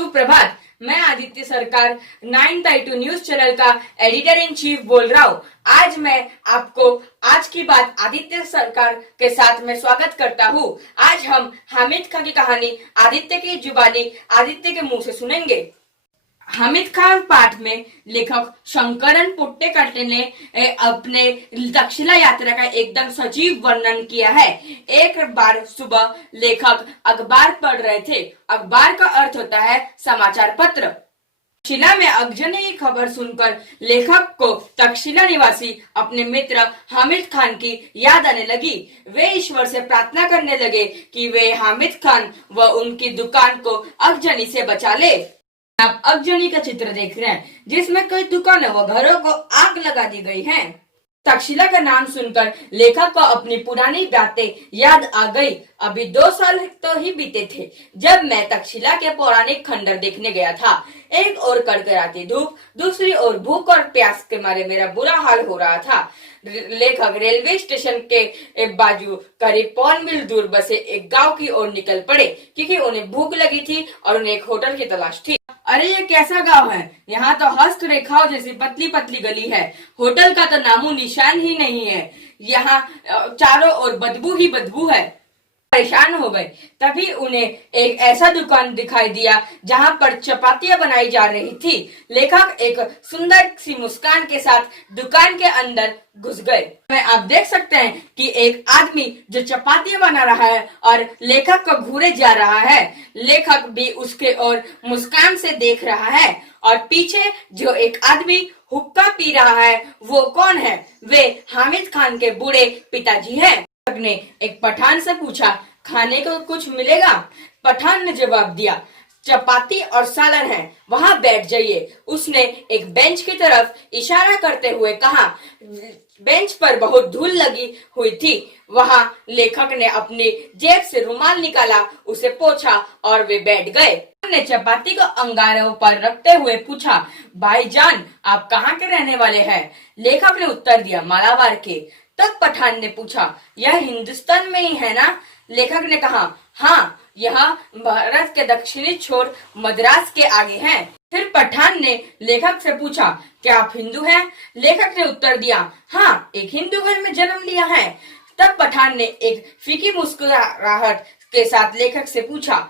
सुप्रभात। मैं आदित्य सरकार 9 न्यूज चैनल का एडिटर इन चीफ बोल रहा हूँ। आज मैं आपको आज की बात आदित्य सरकार के साथ में स्वागत करता हूँ। आज हम हामिद खान की कहानी आदित्य की जुबानी आदित्य के मुंह से सुनेंगे। हामिद खान पाठ में लेखक शंकरन पुट्टेकट्टे ने अपने तक्षशिला यात्रा का एकदम सजीव वर्णन किया है। एक बार सुबह लेखक अखबार पढ़ रहे थे। अखबार का अर्थ होता है समाचार पत्र। तक्षशिला में अगजनी की खबर सुनकर लेखक को तक्षशिला निवासी अपने मित्र हामिद खान की याद आने लगी। वे ईश्वर से प्रार्थना करने लगे कि वे हामिद खान व उनकी दुकान को अगजनी से बचा ले। आप अगजनी का चित्र देख रहे हैं जिसमें कई दुकानों व घरों को आग लगा दी गई है। तक्षशिला का नाम सुनकर लेखक को अपनी पुरानी बातें याद आ गई। अभी 2 साल तो ही बीते थे जब मैं तक्षशिला के पौराणिक खंडर देखने गया था। एक ओर कड़कड़ाती धूप, दूसरी ओर भूख और प्यास के मारे मेरा बुरा हाल हो रहा था। लेखक रेलवे स्टेशन के बाजू करीब 5 मील दूर बसे एक गांव की ओर निकल पड़े क्योंकि उन्हें भूख लगी थी और उन्हें एक होटल की तलाश थी। अरे ये कैसा गांव है? यहाँ तो हस्त रेखाओं जैसी पतली पतली गली है। होटल का तो नामो निशान ही नहीं है। यहाँ चारों ओर बदबू ही बदबू है। परेशान हो गए। तभी उन्हें एक ऐसा दुकान दिखाई दिया जहाँ पर चपातियां बनाई जा रही थी। लेखक एक सुंदर सी मुस्कान के साथ दुकान के अंदर घुस गए। आप देख सकते हैं कि एक आदमी जो चपातियां बना रहा है और लेखक को घूरे जा रहा है। लेखक भी उसके ओर मुस्कान से देख रहा है और पीछे जो एक आदमी हुक्का पी रहा है वो कौन है? वे हामिद खान के बूढ़े पिताजी हैं। ने एक पठान से पूछा, खाने को कुछ मिलेगा? पठान ने जवाब दिया, चपाती और सालन है, वहां बैठ जाइए। उसने एक बेंच की तरफ इशारा करते हुए कहा। बेंच पर बहुत धूल लगी हुई थी। वहां लेखक ने अपनी जेब से रुमाल निकाला, उसे पोंछा और वे बैठ गए। ने चपाती को अंगारों पर रखते हुए पूछा, भाईजान आप कहाँ के रहने वाले हैं? लेखक ने उत्तर दिया, मालाबार के। तब पठान ने पूछा, यह हिंदुस्तान में ही है ना? लेखक ने कहा, हाँ, यह भारत के दक्षिणी छोर मद्रास के आगे है। फिर पठान ने लेखक से पूछा, क्या आप हिंदू हैं? लेखक ने उत्तर दिया, हाँ, एक हिंदू घर में जन्म लिया है। तब पठान ने एक फीकी मुस्कुराहट के साथ लेखक से पूछा,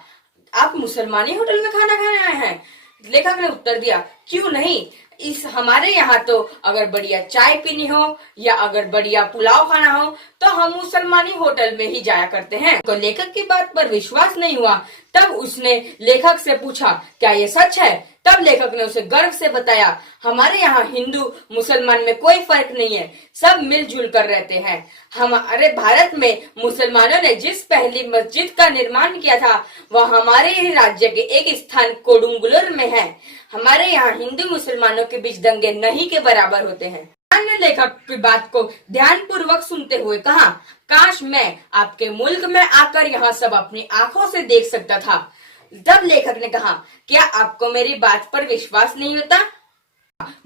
आप मुसलमानी होटल में खाना खाने आए हैं? लेखक ने उत्तर दिया, क्यों नहीं, इस हमारे यहाँ तो अगर बढ़िया चाय पीनी हो या अगर बढ़िया पुलाव खाना हो तो हम मुसलमानी होटल में ही जाया करते हैं। तो लेखक की बात पर विश्वास नहीं हुआ। तब उसने लेखक से पूछा, क्या ये सच है? तब लेखक ने उसे गर्व से बताया, हमारे यहाँ हिंदू मुसलमान में कोई फर्क नहीं है, सब मिलजुल कर रहते हैं। हमारे भारत में मुसलमानों ने जिस पहली मस्जिद का निर्माण किया था वह हमारे ही राज्य के एक स्थान कोडुंगुलर में है। हमारे यहाँ हिंदू मुसलमानों के बीच दंगे नहीं के बराबर होते हैं। ने लेखक की बात को ध्यान पूर्वक सुनते हुए कहा, काश मैं आपके मुल्क में आकर यहाँ सब अपनी आंखों से देख सकता था। तब लेखक ने कहा, क्या आपको मेरी बात पर विश्वास नहीं होता?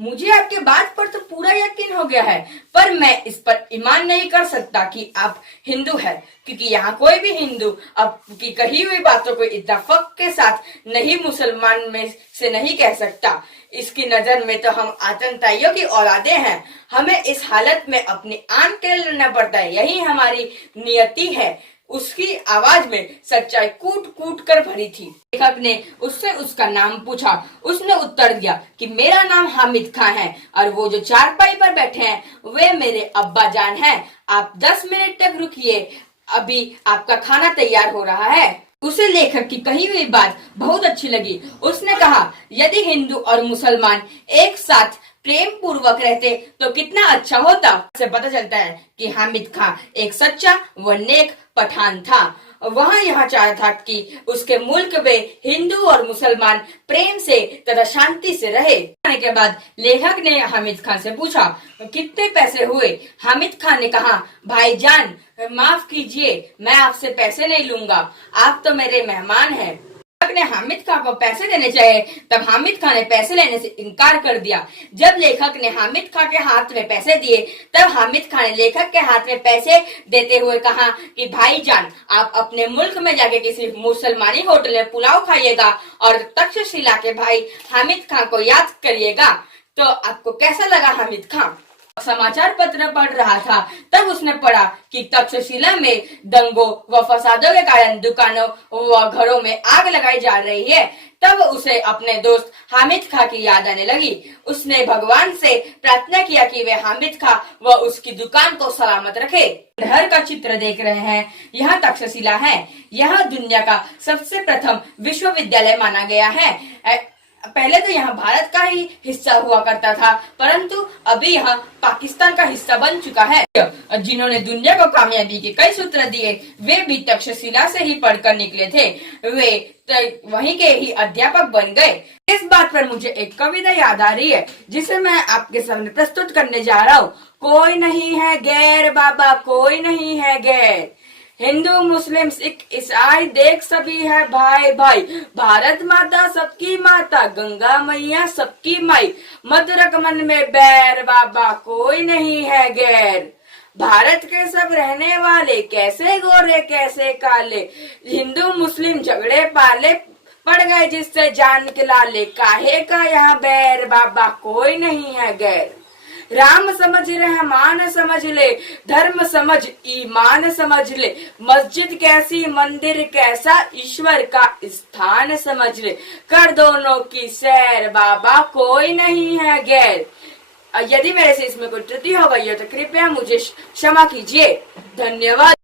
मुझे आपके बात पर तो पूरा यकीन हो गया है, पर मैं इस पर ईमान नहीं कर सकता कि आप हिंदू हैं, क्योंकि यहाँ कोई भी हिंदू आपकी कही हुई बातों को इत्तेफाक के साथ नहीं मुसलमान में से नहीं कह सकता। इसकी नजर में तो हम आतंकवादियों की औलादे हैं। हमें इस हालत में अपनी आन के लड़ना पड़ता है, यही हमारी नियति है। उसकी आवाज में सच्चाई कूट कूट कर भरी थी। लेखक ने उससे उसका नाम पूछा। उसने उत्तर दिया कि मेरा नाम हामिद खान है और वो जो चारपाई पर बैठे हैं वे मेरे अब्बा जान हैं। आप 10 मिनट तक रुकिए, अभी आपका खाना तैयार हो रहा है। उसे लेखक की कही हुई बात बहुत अच्छी लगी। उसने कहा, यदि हिंदू और मुसलमान एक साथ प्रेम पूर्वक रहते तो कितना अच्छा होता। से पता चलता है कि हामिद खान एक सच्चा व नेक पठान था। वह यहाँ चाहता था कि उसके मुल्क में हिंदू और मुसलमान प्रेम से तथा शांति से रहे। आने के बाद लेखक ने हामिद खान से पूछा, कितने पैसे हुए? हामिद खान ने कहा, भाईजान माफ कीजिए, मैं आपसे पैसे नहीं लूंगा, आप तो मेरे मेहमान हैं। ने हामिद खां को पैसे देने चाहे तब हामिद खां ने पैसे लेने से इनकार कर दिया। जब लेखक ने हामिद खां के हाथ में पैसे दिए तब हामिद खां ने लेखक के हाथ में पैसे देते हुए कहा कि भाईजान, आप अपने मुल्क में जाके किसी मुसलमानी होटल में पुलाव खाइएगा और तक्षशिला के भाई हामिद खां को याद करिएगा। तो आपको कैसा लगा हामिद खां? समाचार पत्र पढ़ रहा था तब उसने पढ़ा कि तक्षशिला में दंगों व फसादों के कारण दुकानों व घरों में आग लगाई जा रही है। तब उसे अपने दोस्त हामिद खां की याद आने लगी। उसने भगवान से प्रार्थना किया कि वे हामिद खां व उसकी दुकान को सलामत रखे। घर का चित्र देख रहे हैं, यह तक्षशिला है। यह दुनिया का सबसे प्रथम विश्वविद्यालय माना गया है। पहले तो यहाँ भारत का ही हिस्सा हुआ करता था, परंतु अभी यहाँ पाकिस्तान का हिस्सा बन चुका है। जिन्होंने दुनिया को कामयाबी के कई सूत्र दिए वे भी तक्षशिला से ही पढ़कर निकले थे। वे वहीं के ही अध्यापक बन गए। इस बात पर मुझे एक कविता याद आ रही है जिसे मैं आपके सामने प्रस्तुत करने जा रहा हूँ। कोई नहीं है गैर बाबा, कोई नहीं है गैर, हिंदू मुस्लिम सिख ईसाई देख सभी है भाई भाई, भारत माता सबकी माता, गंगा मैया सबकी माई, मत रख मन में बैर बाबा, कोई नहीं है गैर, भारत के सब रहने वाले, कैसे गोरे कैसे काले, हिंदू मुस्लिम झगड़े पाले, पड़ गए जिससे जान के लाले, काहे का यहाँ बैर बाबा, कोई नहीं है गैर, राम समझ रहमान समझ ले, धर्म समझ ईमान समझ ले, मस्जिद कैसी मंदिर कैसा, ईश्वर का स्थान समझ ले, कर दोनों की सैर बाबा, कोई नहीं है गैर। यदि मेरे से इसमें कोई त्रुटि हो गई हो तो कृपया मुझे क्षमा कीजिए। धन्यवाद।